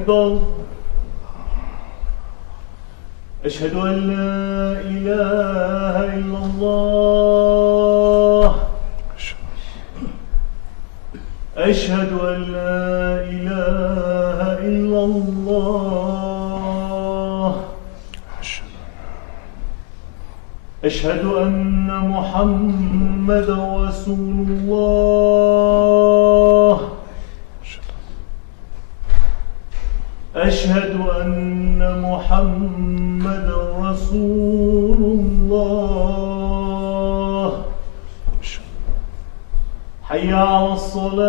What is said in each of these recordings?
أكبر أشهد أن لا إله إلا الله أشهد أن لا إله إلا الله أشهد أن محمدا رسول الله أشهد أن محمدا رسول الله حي على الصلاة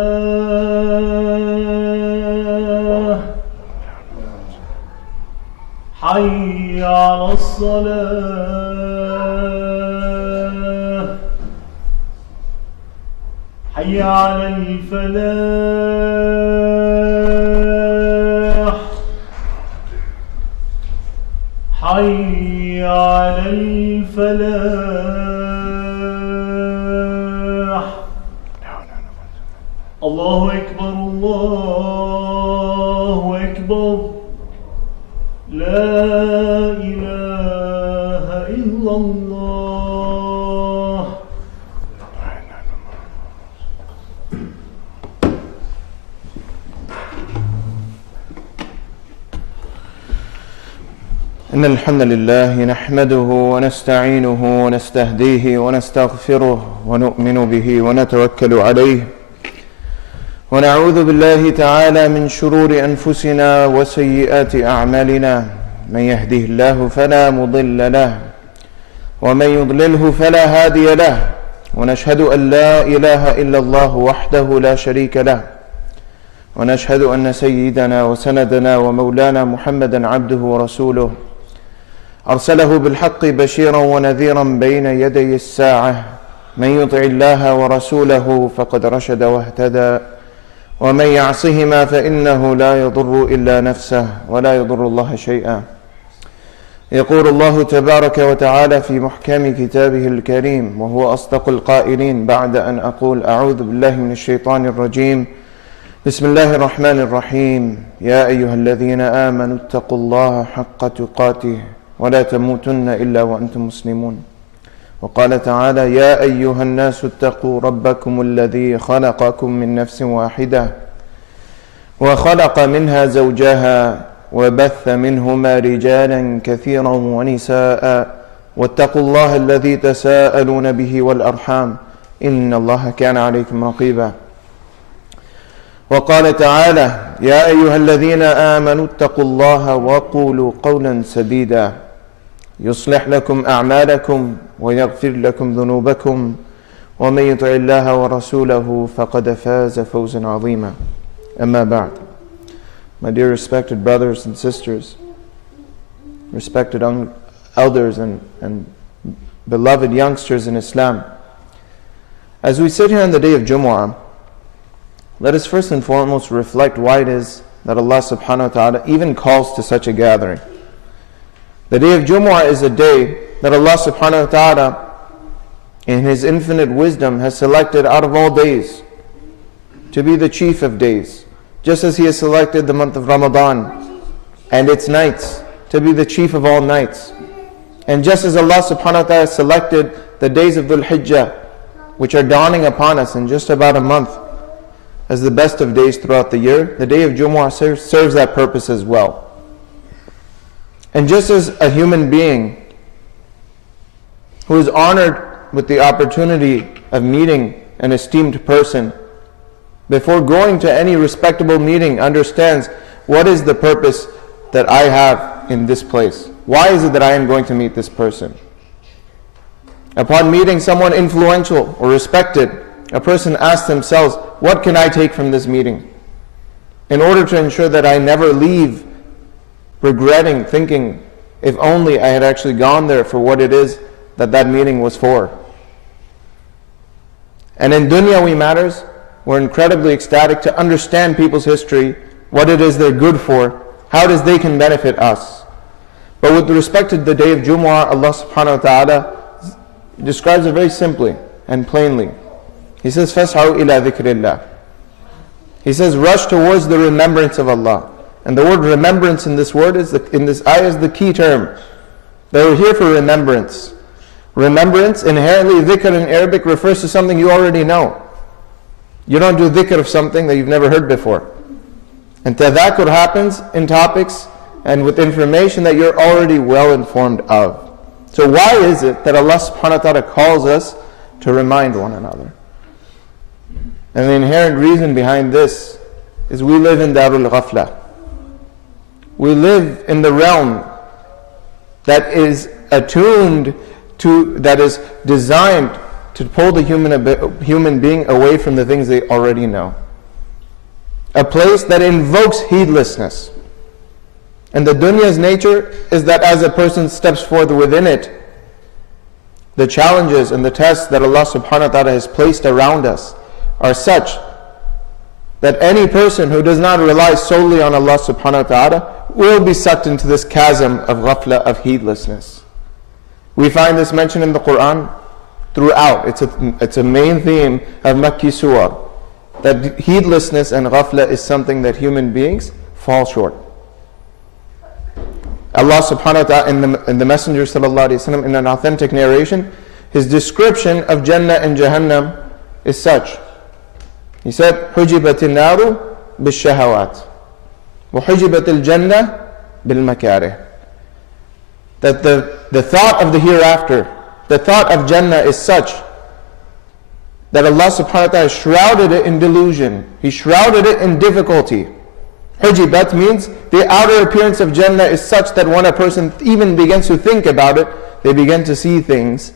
حي على الصلاة حي على الفلاح حي على الفلاح الله أكبر الله أكبر لا إله إلا الله. إن الحمد لله نحمده ونستعينه ونستهديه ونستغفره ونؤمن به ونتوكل عليه ونعوذ بالله تعالى من شرور أنفسنا وسيئات أعمالنا من يهده الله فلا مضل له ومن يضلله فلا هادي له ونشهد أن لا إله إلا الله وحده لا شريك له ونشهد أن سيدنا وسندنا ومولانا محمدا عبده ورسوله أرسله بالحق بشيرا ونذيرا بين يدي الساعة من يطع الله ورسوله فقد رشد واهتدى ومن يعصهما فإنه لا يضر إلا نفسه ولا يضر الله شيئا. يقول الله تبارك وتعالى في محكم كتابه الكريم وهو أصدق القائلين بعد أن أقول أعوذ بالله من الشيطان الرجيم بسم الله الرحمن الرحيم يا أيها الذين آمنوا اتقوا الله حق تقاته ولا تموتن إلا وأنتم مسلمون. وقال تعالى يا أيها الناس اتقوا ربكم الذي خلقكم من نفس واحدة وخلق منها زوجها وبث منهما رجالا كثيرا ونساء واتقوا الله الذي تساءلون به والأرحام إن الله كان عليكم رقيبا. وقال تعالى يا أيها الذين آمنوا اتقوا الله وقولوا قولا سديدا يصلح لكم أعمالكم ويغفر لكم ذنوبكم ومن يطع الله ورسوله فقد فاز فوزا عظيما. أما بعد. My dear respected brothers and sisters, respected elders and beloved youngsters in Islam, as we sit here on the day of Jumu'ah, let us first and foremost reflect why it is that Allah subhanahu wa ta'ala even calls to such a gathering. The day of Jumu'ah is a day that Allah subhanahu wa ta'ala in His infinite wisdom has selected out of all days to be the chief of days, just as He has selected the month of Ramadan and its nights to be the chief of all nights. And just as Allah subhanahu wa ta'ala selected the days of Dhul Hijjah, which are dawning upon us in just about a month, as the best of days throughout the year, the day of Jumu'ah serves that purpose as well. And just as a human being who is honored with the opportunity of meeting an esteemed person, before going to any respectable meeting, understands what is the purpose that I have in this place. Why is it that I am going to meet this person? Upon meeting someone influential or respected, a person asks themselves, what can I take from this meeting? In order to ensure that I never leave regretting, thinking, if only I had actually gone there for what it is that that meeting was for. And in Dunyawi matters, we're incredibly ecstatic to understand people's history, what it is they're good for, how it is they can benefit us. But with respect to the day of Jumu'ah, Allah subhanahu wa ta'ala describes it very simply and plainly. He says, فَاسْعَوْا إِلَى ذِكْرِ اللَّهِ. He says, rush towards the remembrance of Allah. And the word remembrance in this word in this ayah is the key term. They were here for remembrance. Remembrance, inherently dhikr in Arabic refers to something you already know. You don't do dhikr of something that you've never heard before. And tadhakur happens in topics and with information that you're already well informed of. So why is it that Allah subhanahu wa ta'ala calls us to remind one another? And the inherent reason behind this is we live in Darul Ghafla. We live in the realm that is attuned to, that is designed to pull the human being away from the things they already know. A place that invokes heedlessness. And the dunya's nature is that as a person steps forth within it, the challenges and the tests that Allah subhanahu wa ta'ala has placed around us are such that any person who does not rely solely on Allah subhanahu wa ta'ala will be sucked into this chasm of ghafla, of heedlessness. We find this mentioned in the Quran throughout. It's a main theme of Makki surah, that heedlessness and ghafla is something that human beings fall short. Allah subhanahu wa ta'ala in the Messenger sallallahu alayhi wa sallam, in an authentic narration, his description of Jannah and Jahannam is such. He said, حُجِبَتِ النَّارُ بِالشَّهَوَاتِ وَحُجِبَتِ الْجَنَّةِ بِالْمَكَارِهِ. That the thought of the hereafter, the thought of Jannah is such that Allah subhanahu wa ta'ala shrouded it in delusion. He shrouded it in difficulty. Hujibat means the outer appearance of Jannah is such that when a person even begins to think about it, they begin to see things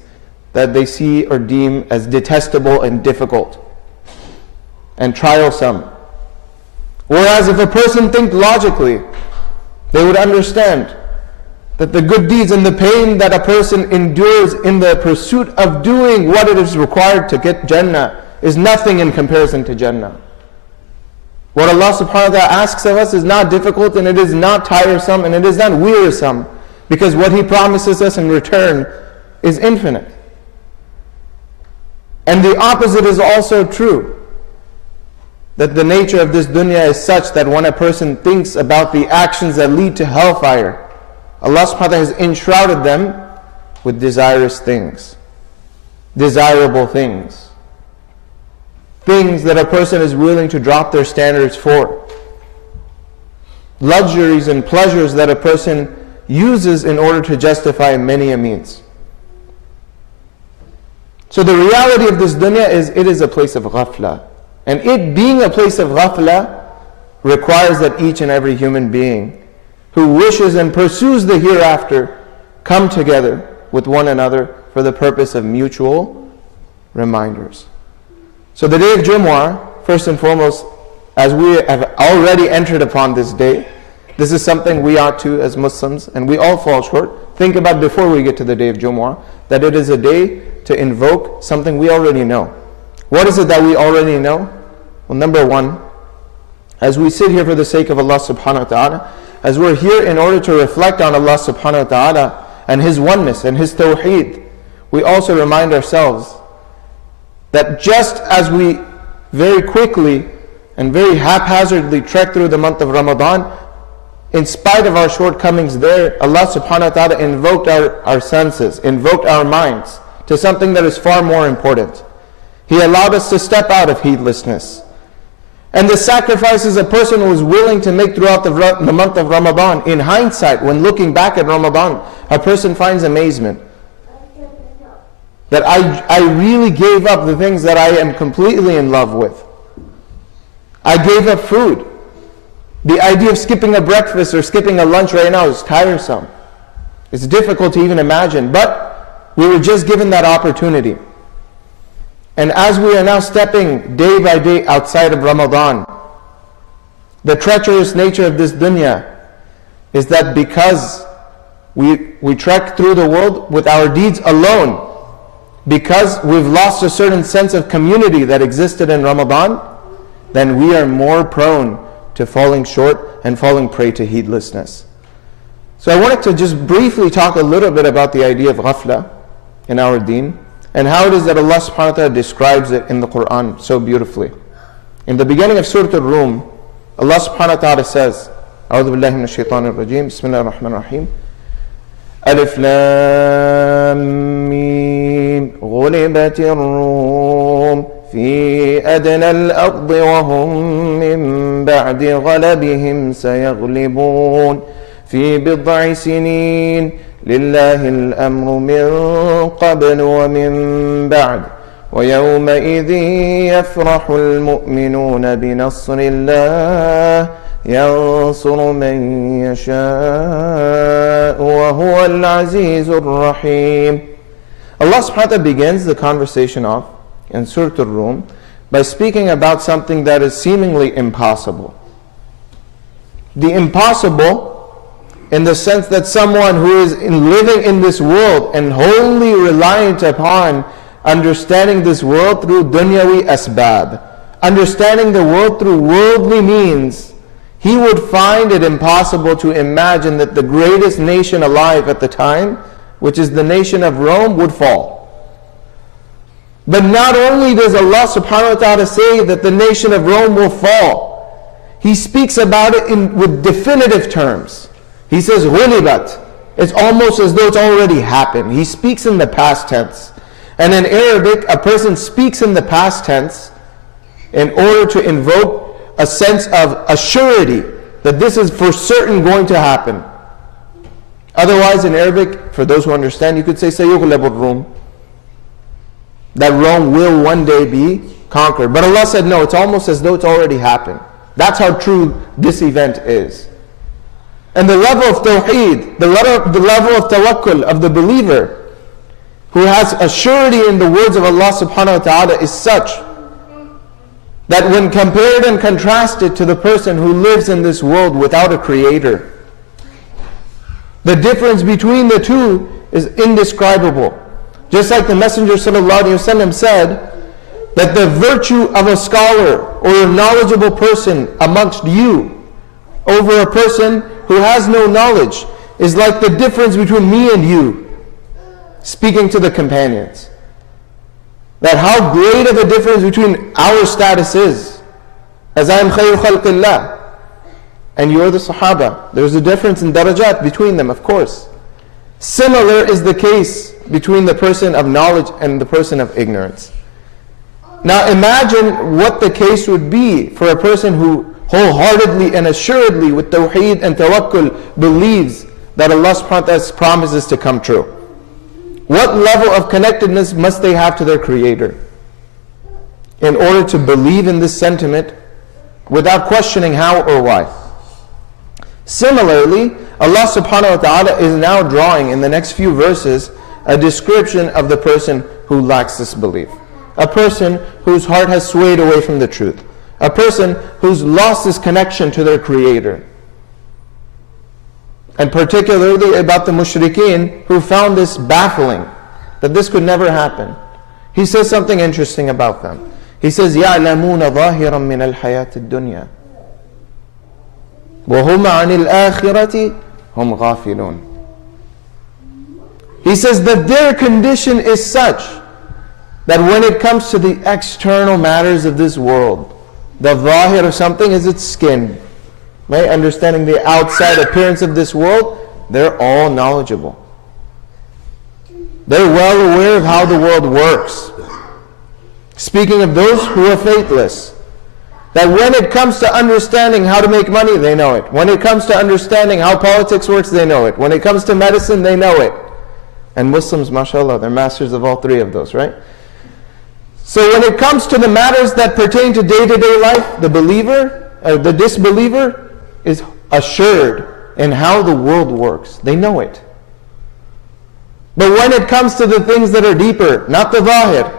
that they see or deem as detestable and difficult and trialsome. Whereas if a person thinks logically, they would understand that the good deeds and the pain that a person endures in the pursuit of doing what it is required to get Jannah is nothing in comparison to Jannah. What Allah subhanahu wa ta'ala asks of us is not difficult, and it is not tiresome, and it is not wearisome, because what He promises us in return is infinite. And the opposite is also true, that the nature of this dunya is such that when a person thinks about the actions that lead to hellfire, Allah subhanahu wa ta'ala has enshrouded them with desirous things, desirable things. Things that a person is willing to drop their standards for. Luxuries and pleasures that a person uses in order to justify many a means. So the reality of this dunya is it is a place of ghafla. And it being a place of ghafla requires that each and every human being who wishes and pursues the hereafter come together with one another for the purpose of mutual reminders. So the day of Jumu'ah, first and foremost, as we have already entered upon this day, this is something we ought to, as Muslims, and we all fall short, think about before we get to the day of Jumu'ah, that it is a day to invoke something we already know. What is it that we already know? Well, number one, as we sit here for the sake of Allah subhanahu wa ta'ala, as we're here in order to reflect on Allah subhanahu wa ta'ala and His oneness and His tawheed, we also remind ourselves that just as we very quickly and very haphazardly trek through the month of Ramadan, in spite of our shortcomings there, Allah subhanahu wa ta'ala invoked our senses, invoked our minds to something that is far more important. He allowed us to step out of heedlessness. And the sacrifices a person was willing to make throughout the month of Ramadan, in hindsight, when looking back at Ramadan, a person finds amazement. That I really gave up the things that I am completely in love with. I gave up food. The idea of skipping a breakfast or skipping a lunch right now is tiresome. It's difficult to even imagine, but we were just given that opportunity. And as we are now stepping day by day outside of Ramadan, the treacherous nature of this dunya is that because we trek through the world with our deeds alone, because we've lost a certain sense of community that existed in Ramadan, then we are more prone to falling short and falling prey to heedlessness. So I wanted to just briefly talk a little bit about the idea of ghafla in our deen, and how it is that Allah subhanahu wa ta'ala describes it in the Quran so beautifully. In the beginning of Surah Al-Rum, Allah subhanahu wa ta'ala says, أعوذ بالله من الشيطان الرجيم. بسم الله الرحمن الرحيم. ألف لام ميم غلبت الروم في أدنى الأرض وهم من بعد غلبهم سيغلبون في بضع سنين لله الأمر من قبل ومن بعد ويومئذ يفرح المؤمنون بنصر الله ينصر من يشاء وهو العزيز الرحيم. Allah subhanahu wa ta'ala begins the conversation off in Surah Al-Rum by speaking about something that is seemingly impossible. The impossible in the sense that someone who is living in this world and wholly reliant upon understanding this world through dunyawi asbab, understanding the world through worldly means, he would find it impossible to imagine that the greatest nation alive at the time, which is the nation of Rome, would fall. But not only does Allah subhanahu wa ta'ala say that the nation of Rome will fall, He speaks about it with definitive terms. He says, غُلِبَتْ. It's almost as though it's already happened. He speaks in the past tense. And in Arabic, a person speaks in the past tense in order to invoke a sense of assurity that this is for certain going to happen. Otherwise, in Arabic, for those who understand, you could say سَيُغْلَبُ الرُّومُ, that Rome will one day be conquered. But Allah said, no, it's almost as though it's already happened. That's how true this event is. And the level of tawheed, the level of tawakkul of the believer who has assurity in the words of Allah subhanahu wa ta'ala is such that when compared and contrasted to the person who lives in this world without a creator, the difference between the two is indescribable. Just like the Messenger sallallahu alaihi wasallam said that the virtue of a scholar or a knowledgeable person amongst you over a person who has no knowledge is like the difference between me and you, speaking to the companions. That how great of a difference between our status is. As I am khayr khalqillah and you are the Sahaba. There's a difference in darajat between them, of course. Similar is the case between the person of knowledge and the person of ignorance. Now imagine what the case would be for a person who wholeheartedly and assuredly with tawheed and tawakkul believes that Allah subhanahu wa ta'ala's promises to come true. What level of connectedness must they have to their Creator in order to believe in this sentiment without questioning how or why? Similarly, Allah subhanahu wa ta'ala is now drawing in the next few verses a description of the person who lacks this belief. A person whose heart has swayed away from the truth. A person who's lost this connection to their Creator. And particularly about the mushrikeen who found this baffling, that this could never happen. He says something interesting about them. He says, يَعْلَمُونَ ظَاهِرًا مِنَ الْحَيَاةِ الدُّنْيَا وَهُمْ عَنِ الْآخِرَةِ هُمْ غَافِلُونَ. He says that their condition is such that when it comes to the external matters of this world, the zahir of something is its skin. Right? Understanding the outside appearance of this world, they're all knowledgeable. They're well aware of how the world works. Speaking of those who are faithless, that when it comes to understanding how to make money, they know it. When it comes to understanding how politics works, they know it. When it comes to medicine, they know it. And Muslims, mashallah, they're masters of all three of those, right? So when it comes to the matters that pertain to day-to-day life, the believer, the disbeliever, is assured in how the world works. They know it. But when it comes to the things that are deeper, not the zahir,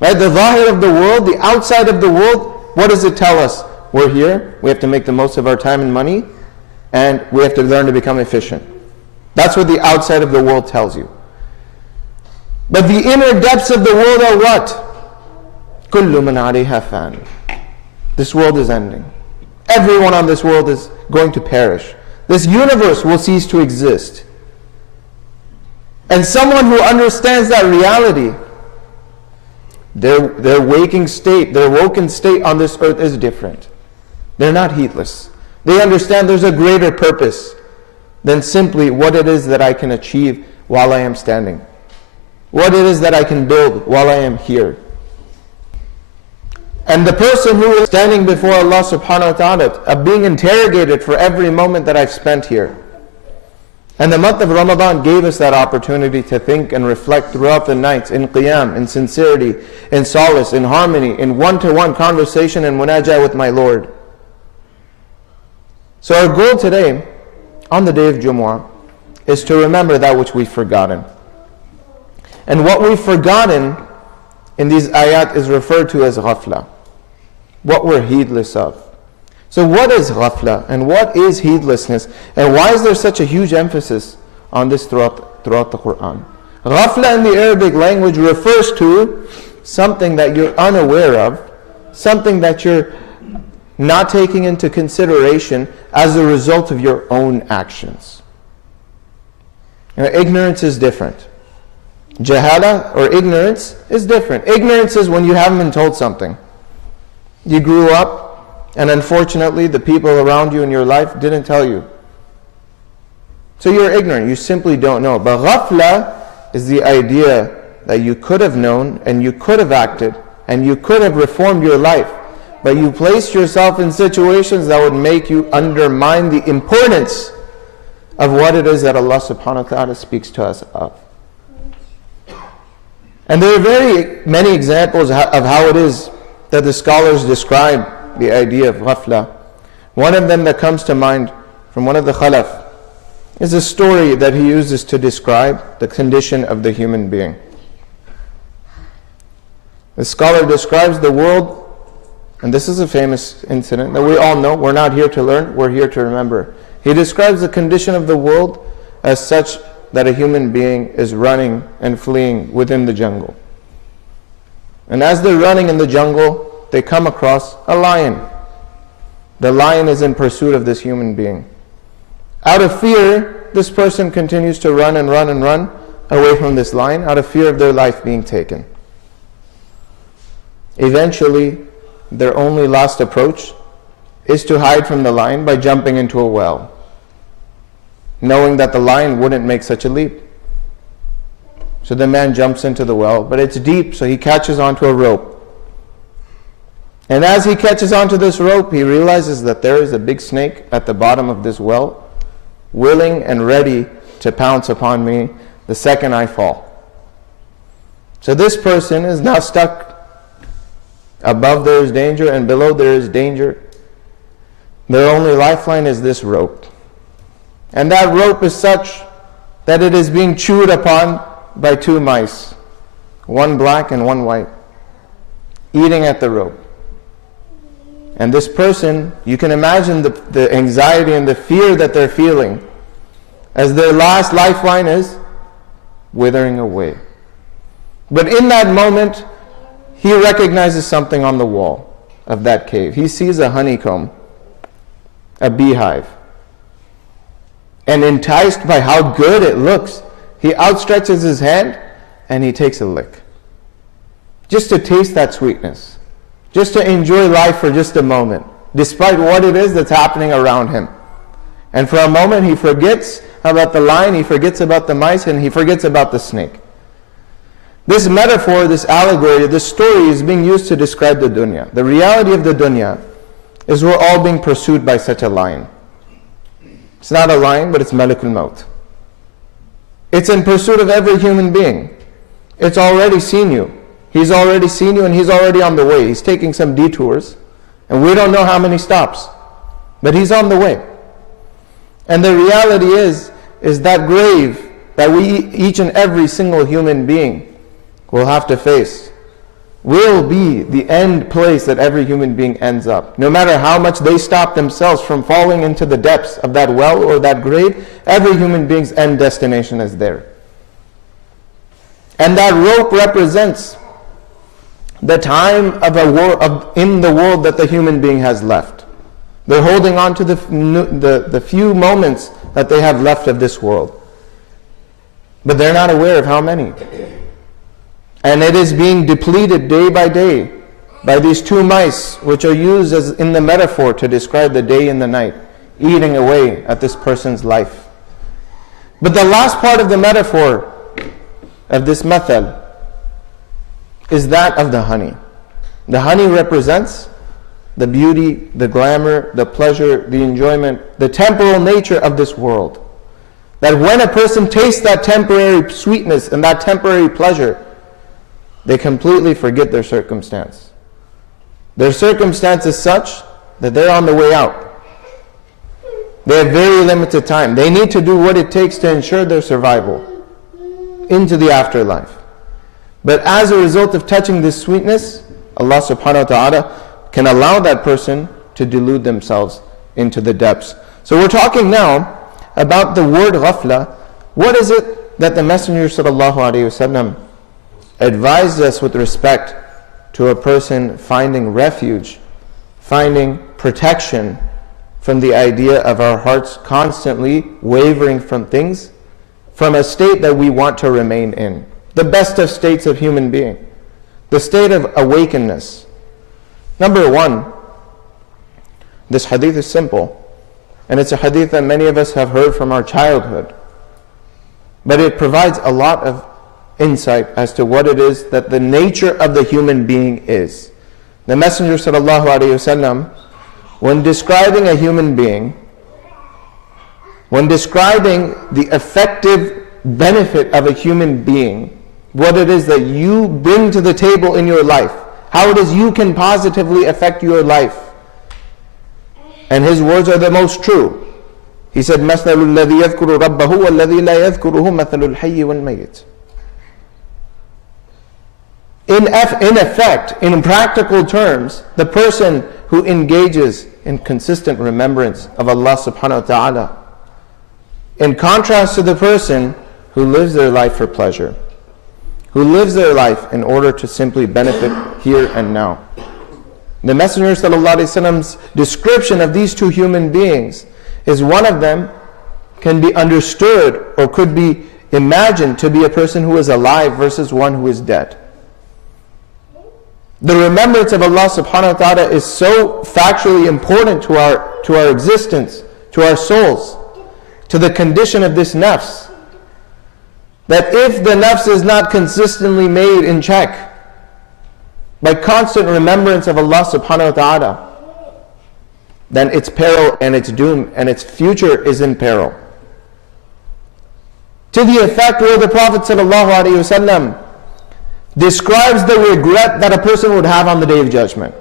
right? The zahir of the world, the outside of the world, what does it tell us? We're here, we have to make the most of our time and money, and we have to learn to become efficient. That's what the outside of the world tells you. But the inner depths of the world are what? كُلُّ مَنْ عَلَيْهَا فَانٍ. This world is ending. Everyone on this world is going to perish. This universe will cease to exist. And someone who understands that reality, their waking state, their woken state on this earth is different. They're not heedless. They understand there's a greater purpose than simply what it is that I can achieve while I am standing, what it is that I can build while I am here. And the person who is standing before Allah subhanahu wa ta'ala, being interrogated for every moment that I've spent here. And the month of Ramadan gave us that opportunity to think and reflect throughout the nights, in qiyam, in sincerity, in solace, in harmony, in one-to-one conversation and munajah with my Lord. So our goal today, on the day of Jumu'ah, is to remember that which we've forgotten. And what we've forgotten in these ayat is referred to as ghafla, what we're heedless of. So what is ghafla and what is heedlessness, and why is there such a huge emphasis on this throughout the Quran? Ghafla in the Arabic language refers to something that you're unaware of, something that you're not taking into consideration as a result of your own actions. Ignorance is different. Jahala or ignorance is different. Ignorance is when you haven't been told something. You grew up and unfortunately the people around you in your life didn't tell you. So you're ignorant, you simply don't know. But ghafla is the idea that you could have known and you could have acted and you could have reformed your life, but you placed yourself in situations that would make you undermine the importance of what it is that Allah subhanahu wa ta'ala speaks to us of. And there are very many examples of how it is that the scholars describe the idea of ghafla. One of them that comes to mind from one of the Khalaf is a story that he uses to describe the condition of the human being. The scholar describes the world, and this is a famous incident that we all know. We're not here to learn, we're here to remember. He describes the condition of the world as such that a human being is running and fleeing within the jungle. And as they're running in the jungle, they come across a lion. The lion is in pursuit of this human being. Out of fear, this person continues to run and run and run away from this lion, out of fear of their life being taken. Eventually, their only last approach is to hide from the lion by jumping into a well, knowing that the lion wouldn't make such a leap. So the man jumps into the well, but it's deep, so he catches onto a rope. And as he catches onto this rope, he realizes that there is a big snake at the bottom of this well, willing and ready to pounce upon me the second I fall. So this person is now stuck. Above there is danger and below there is danger. Their only lifeline is this rope. And that rope is such that it is being chewed upon by two mice, one black and one white, eating at the rope. And this person, you can imagine the anxiety and the fear that they're feeling as their last lifeline is withering away. But in that moment, he recognizes something on the wall of that cave. He sees a honeycomb, a beehive. And enticed by how good it looks, he outstretches his hand and he takes a lick. Just to taste that sweetness. Just to enjoy life for just a moment, despite what it is that's happening around him. And for a moment he forgets about the lion, he forgets about the mice, and he forgets about the snake. This metaphor, this allegory, this story is being used to describe the dunya. The reality of the dunya is we're all being pursued by such a lion. It's not a lion, but it's Malakul Maut. It's in pursuit of every human being. It's already seen you. He's already seen you and he's already on the way. He's taking some detours and we don't know how many stops, but he's on the way. And the reality is that grave that we, each and every single human being, will have to face will be the end place that every human being ends up. No matter how much they stop themselves from falling into the depths of that well or that grave, every human being's end destination is there. And that rope represents the time in the world that the human being has left. They're holding on to the few moments that they have left of this world. But they're not aware of how many. And it is being depleted day by day by these two mice, which are used as in the metaphor to describe the day and the night. eating away at this person's life. But the last part of the metaphor of this mathal is that of the honey. The honey represents the beauty, the glamour, the pleasure, the enjoyment, the temporal nature of this world. That when a person tastes that temporary sweetness and that temporary pleasure, they completely forget their circumstance. Their circumstance is such that they're on the way out. They have very limited time. They need to do what it takes to ensure their survival into the afterlife. But as a result of touching this sweetness, Allah subhanahu wa ta'ala can allow that person to delude themselves into the depths. So we're talking now about the word ghafla. What is it that the Messenger sallallahu alaihi wasallam advised us with respect to a person finding refuge, finding protection from the idea of our hearts constantly wavering from things, from a state that we want to remain in. The best of states of human being, the state of awakeness. Number one, this hadith is simple, and it's a hadith that many of us have heard from our childhood, but it provides a lot of insight as to what it is that the nature of the human being is. The Messenger sallallahu alaihi wasallam, when describing a human being, when describing the effective benefit of a human being, what it is that you bring to the table in your life, how it is you can positively affect your life. And his words are the most true. He said, مَثَلُ الَّذِي يَذْكُرُ رَبَّهُ وَالَّذِي لَا يَذْكُرُهُ مَثَلُ الْحَيِّ وَالْمَيِّتِ. In effect, in practical terms, the person who engages in consistent remembrance of Allah subhanahu wa ta'ala, in contrast to the person who lives their life for pleasure, who lives their life in order to simply benefit here and now. The Messenger sallallahu alaihi wasallam's description of these two human beings is one of them can be understood or could be imagined to be a person who is alive versus one who is dead. The remembrance of Allah subhanahu wa ta'ala is so factually important to our existence, to our souls, to the condition of this nafs, that if the nafs is not consistently made in check by constant remembrance of Allah subhanahu wa ta'ala, then its peril and its doom and its future is in peril. To the effect where the Prophet sallallahu alaihi wasallam describes the regret that a person would have on the Day of Judgment.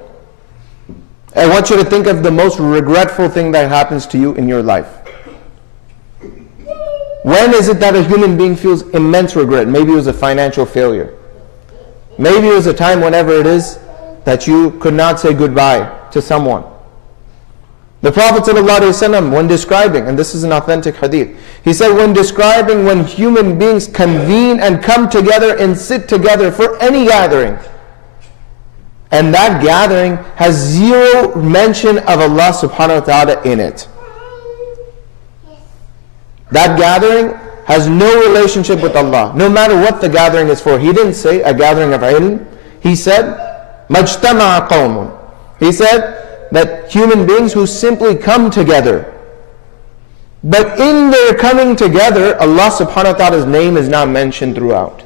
I want you to think of the most regretful thing that happens to you in your life. When is it that a human being feels immense regret? Maybe it was a financial failure. Maybe it was a time, whenever it is, that you could not say goodbye to someone. The Prophet ﷺ, when describing, and this is an authentic hadith, he said when describing when human beings convene and come together and sit together for any gathering, and that gathering has zero mention of Allah subhanahu wa ta'ala in it. That gathering has no relationship with Allah, no matter what the gathering is for. He didn't say a gathering of ilm. He said, مَجْتَمَعَ قَوْمٌ. He said that human beings who simply come together. But in their coming together, Allah subhanahu wa ta'ala's name is not mentioned throughout.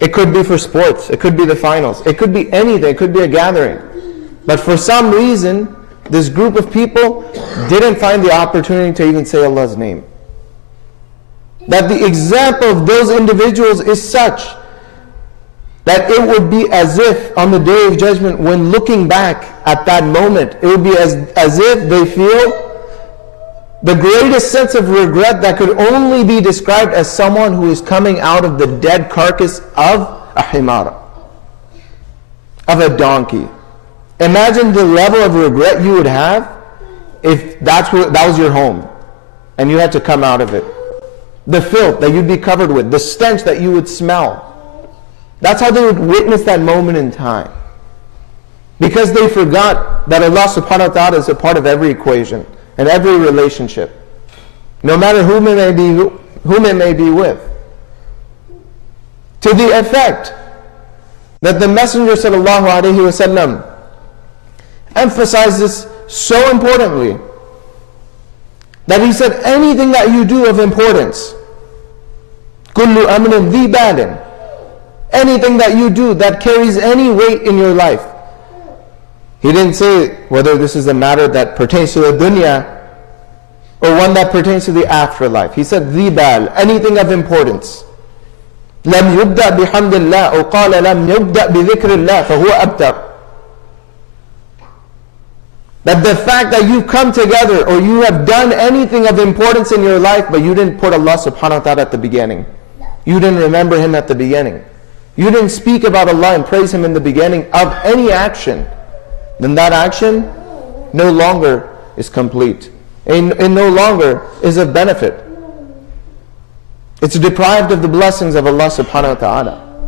It could be for sports, it could be the finals, it could be anything, it could be a gathering. But for some reason, this group of people didn't find the opportunity to even say Allah's name. That the example of those individuals is such that it would be as if on the Day of Judgment, when looking back at that moment, it would be as if they feel the greatest sense of regret that could only be described as someone who is coming out of the dead carcass of a himara, of a donkey. Imagine the level of regret you would have if that was your home and you had to come out of it. The filth that you'd be covered with, the stench that you would smell. That's how they would witness that moment in time. Because they forgot that Allah subhanahu wa ta'ala is a part of every equation and every relationship, no matter whom it may be with. To the effect that the Messenger sallallahu alaihi wasallam emphasizes so importantly that he said, anything that you do of importance, kullu amrin dhi balin, anything that you do that carries any weight in your life. He didn't say whether this is a matter that pertains to the dunya or one that pertains to the afterlife. He said dhi bal, anything of importance. لم يبدأ بحمد الله أو قال لم يبدأ بذكر الله فهو أبتر. That the fact that you come together or you have done anything of importance in your life, but you didn't put Allah subhanahu wa ta'ala at the beginning. You didn't remember Him at the beginning. You didn't speak about Allah and praise Him in the beginning of any action. Then that action no longer is complete. And no longer is of benefit. It's deprived of the blessings of Allah subhanahu wa ta'ala.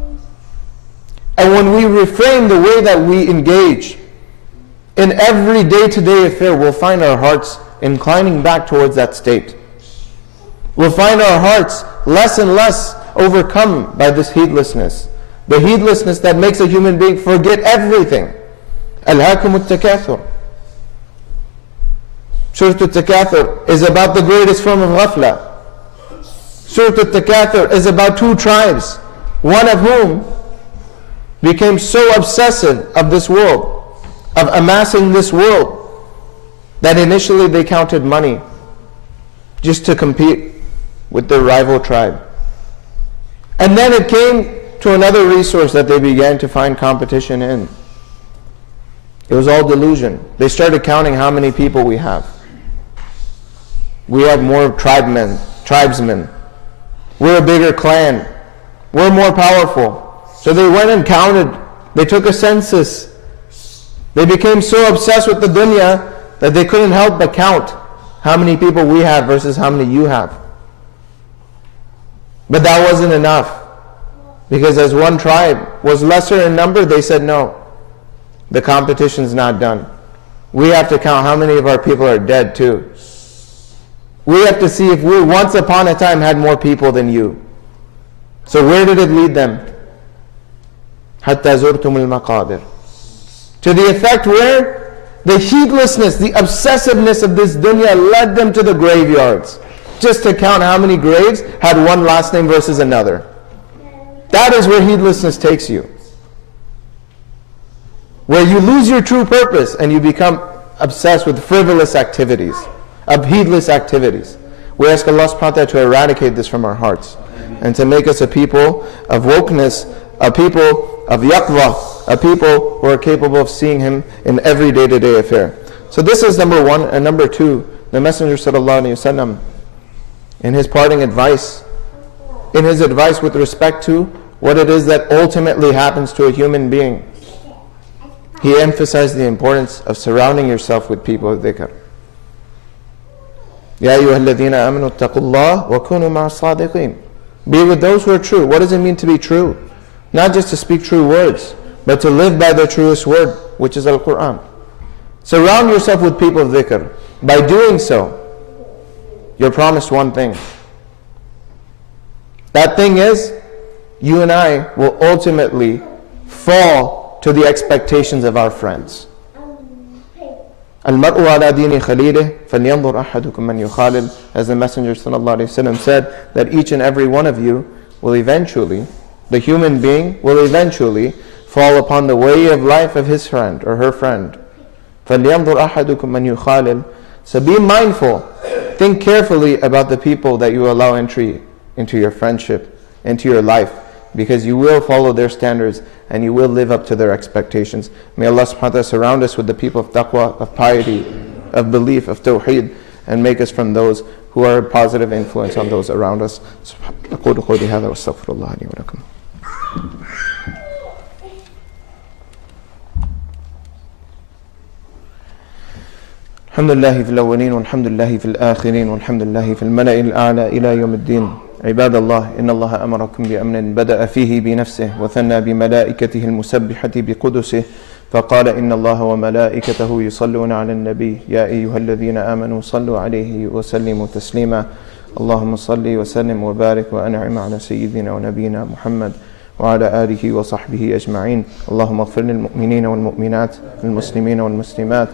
And when we reframe the way that we engage in every day-to-day affair, we'll find our hearts inclining back towards that state. We'll find our hearts less and less overcome by this heedlessness. The heedlessness that makes a human being forget everything. Alhaakum at-takathur. Surah Al-Takathur is about the greatest form of ghafla. Surah Al-Takathur is about two tribes, one of whom became so obsessive of this world, of amassing this world, that initially they counted money just to compete with their rival tribe. And then it came to another resource that they began to find competition in. It was all delusion. They started counting how many people we have. We have more tribesmen. We're a bigger clan. We're more powerful. So they went and counted. They took a census. They became so obsessed with the dunya that they couldn't help but count how many people we have versus how many you have. But that wasn't enough. Because as one tribe was lesser in number, they said, no, the competition's not done. We have to count how many of our people are dead too. We have to see if we once upon a time had more people than you. So where did it lead them? حَتَّى زُرْتُمُ الْمَقَابِرِ. To the effect where the heedlessness, the obsessiveness of this dunya led them to the graveyards, just to count how many graves had one last name versus another. That is where heedlessness takes you. Where you lose your true purpose and you become obsessed with frivolous activities, of heedless activities. We ask Allah subhanahu wa ta'ala to eradicate this from our hearts and to make us a people of wokeness, a people of yaqwa, a people who are capable of seeing Him in every day-to-day affair. So this is number one. And number two, the Messenger sallallahu alaihi wasallam, in his parting advice, in his advice with respect to what it is that ultimately happens to a human being, he emphasized the importance of surrounding yourself with people of dhikr. Ya ayyuha alladhina amanu attaqullah wa kunu ma'a as-sadiqin. Be with those who are true. What does it mean to be true? Not just to speak true words, but to live by the truest word, which is Al-Quran. Surround yourself with people of dhikr. By doing so, you're promised one thing. That thing is, you and I will ultimately fall to the expectations of our friends. الْمَرْءُ عَلَى دِينِ خَلِيلِهِ فَلْيَنْظُرْ أَحَدُكُمْ مَنْ يُخَالِلْ. As the Messenger sallallahu alaihi wasallam said, that each and every one of you will eventually, the human being will eventually fall upon the way of life of his friend or her friend. فَلْيَنْظُرْ أَحَدُكُمْ مَنْ يُخَالِلْ. So be mindful, think carefully about the people that you allow entry into your friendship, into your life, because you will follow their standards and you will live up to their expectations. May Allah subhanahu wa ta'ala surround us with the people of taqwa, of piety, of belief, of tawheed, and make us from those who are a positive influence on those around us. أقول قولي هذا وأستغفر الله لي ولكم. الحمد لله في الأولين والحمد لله في الآخرين والحمد لله في الملأ الأعلى إلى يوم الدين. عباد الله إن الله أمركم بأمر بدأ فيه بنفسه وثنى بملائكته المسبحة بقدسه فقال إن الله وملائكته يصلون على النبي يا أيها الذين آمنوا صلوا عليه وسلموا تسليما اللهم صل وسلم وبارك وأنعم على سيدنا ونبينا محمد وعلى آله وصحبه أجمعين. اللهم اغفر للمؤمنين والمؤمنات المسلمين والمسلمات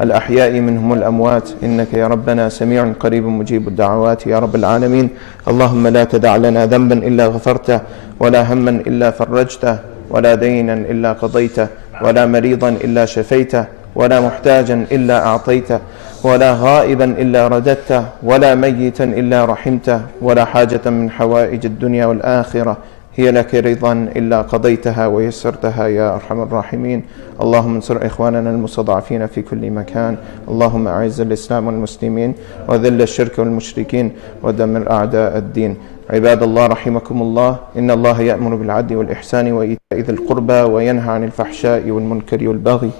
الأحياء منهم الأموات، إنك يا ربنا سميع قريب مجيب الدعوات يا رب العالمين. اللهم لا تدع لنا ذنبا إلا غفرته، ولا هما إلا فرجته، ولا دينا إلا قضيته، ولا مريضا إلا شفيته، ولا محتاجا إلا أعطيته، ولا غائبا إلا رددته، ولا ميتا إلا رحمته، ولا حاجة من حوائج الدنيا والآخرة هي لك رضا إلا قضيتها ويسرتها يا أرحم الراحمين. اللهم انصر إخواننا المستضعفين في كل مكان. اللهم أعز الإسلام والمسلمين وذل الشرك والمشركين ودمر أعداء الدين. عباد الله رحمكم الله، إن الله يأمر بالعدل والإحسان وإيتاء ذي القربى وينهى عن الفحشاء والمنكر والبغي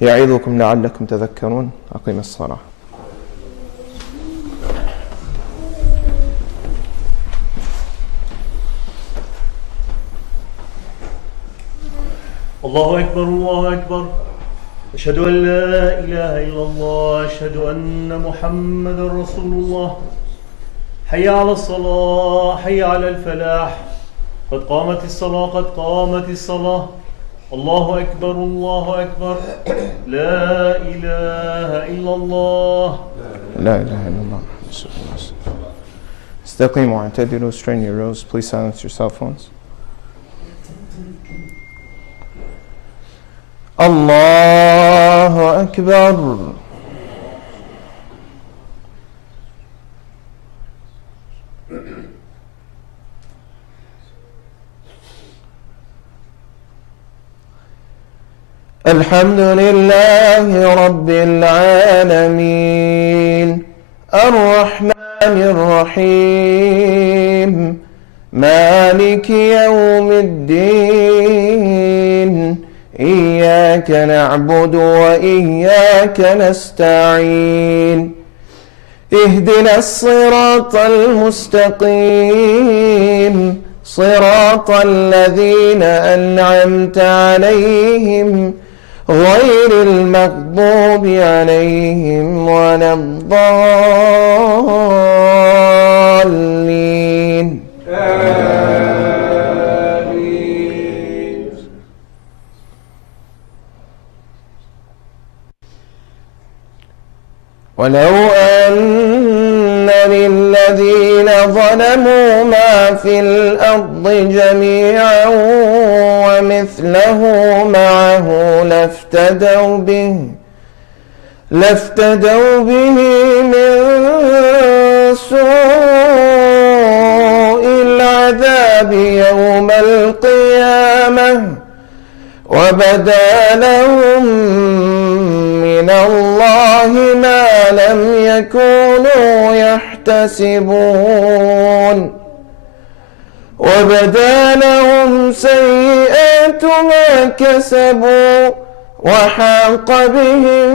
يعظكم لعلكم تذكرون. أقم الصلاة. الله أكبر الله أكبر. أشهد أن لا إله إلا الله، أشهد أن محمد رسول الله. حي على الصلاة، حي على الفلاح، قد قامت الصلاة، قد قامت الصلاة. الله أكبر الله أكبر. لا إله إلا الله. لا إله إلا الله. استقيموا واعتدلوا. Straighten your rows. Please silence your cell phones. الله أكبر. الحمد لله رب العالمين، الرحمن الرحيم، مالك يوم الدين، إياك نعبد وإياك نستعين، اهدنا الصراط المستقيم، صراط الذين أنعمت عليهم غير المغضوب عليهم ولا الضالين. آمين. ولو أن للذين ظلموا ما في الأرض جميعا ومثله معه لافتدوا به من سوء العذاب يوم القيامة، وبدا لهم من الله ما لم يكونوا يحتسبون، وبدا لهم سيئات ما كسبوا، وحاق بهم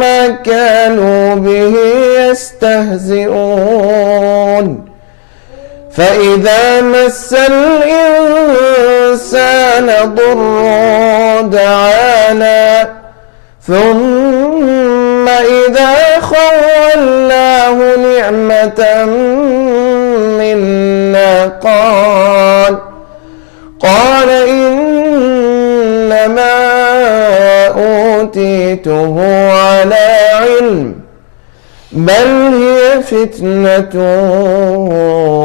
ما كانوا به يستهزئون. فإذا مس الإنسان ضر دعانا، ثم إذا خولناه نعمة منا قال إنما أوتيته على علم، بل هي فتنة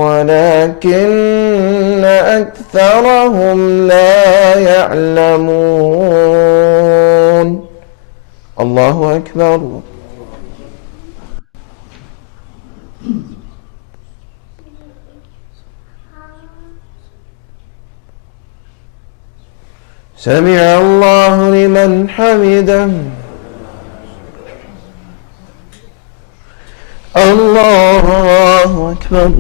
ولكن أكثرهم لا يعلمون. الله أكبر. سمع الله لمن حمده. الله أكبر.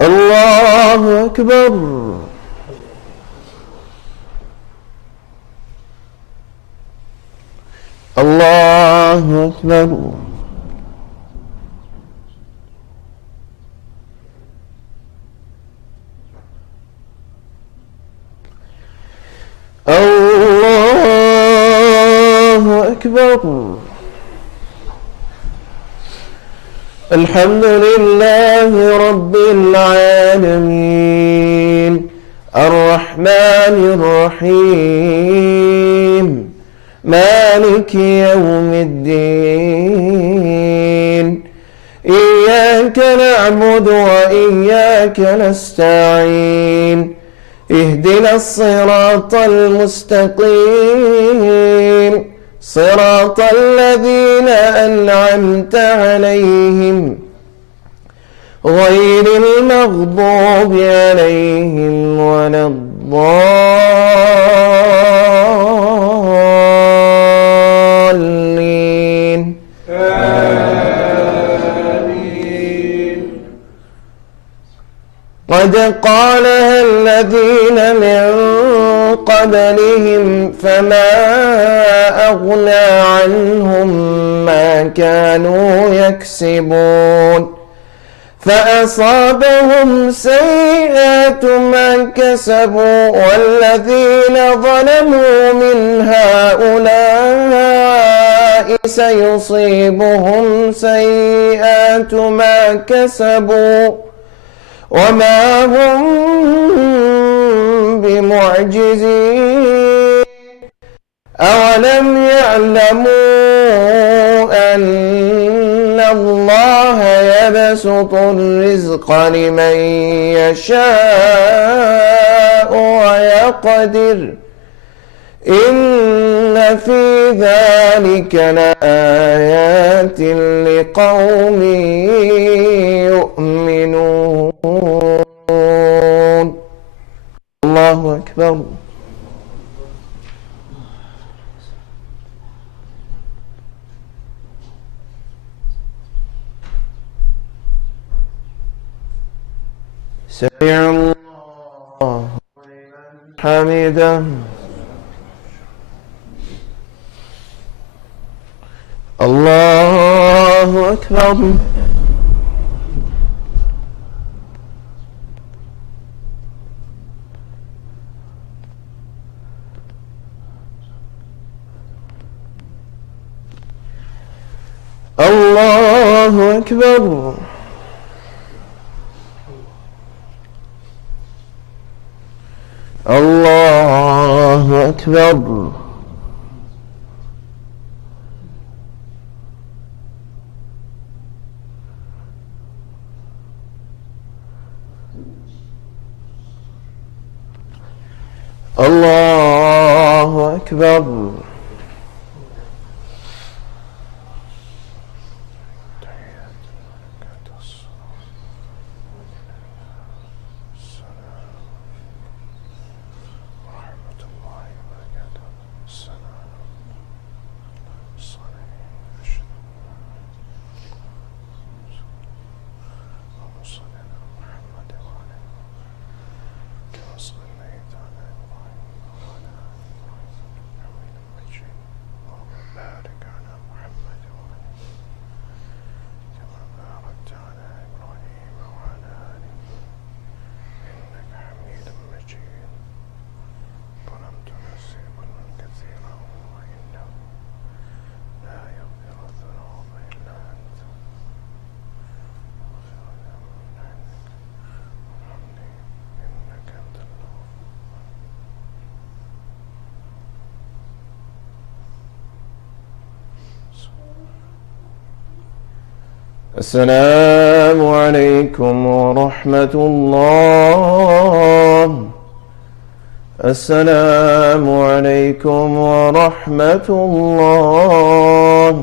الله أكبر. الله أكبر. الله الحمد لله رب العالمين الرحمن الرحيم مالك يوم الدين إياك نعبد وإياك نستعين اهدنا الصراط المستقيم صراط الذين أنعمت عليهم غير المغضوب عليهم ولا الضالين آمين. قد قالها الذين من قبلهم فما أغنى عنهم ما كانوا يكسبون فأصابهم سيئات ما كسبوا والذين ظلموا من هؤلاء سيصيبهم سيئات ما كسبوا وما هم بمعجزين أولم يعلموا أن الله يبسط الرزق لمن يشاء ويقدر إن في ذلك لآيات لقوم يؤمنون. الله أكبر. سمع الله لمن حمده. الله أكبر. الله أكبر. الله أكبر. الله أكبر. السلام عليكم ورحمة الله. السلام عليكم ورحمة الله.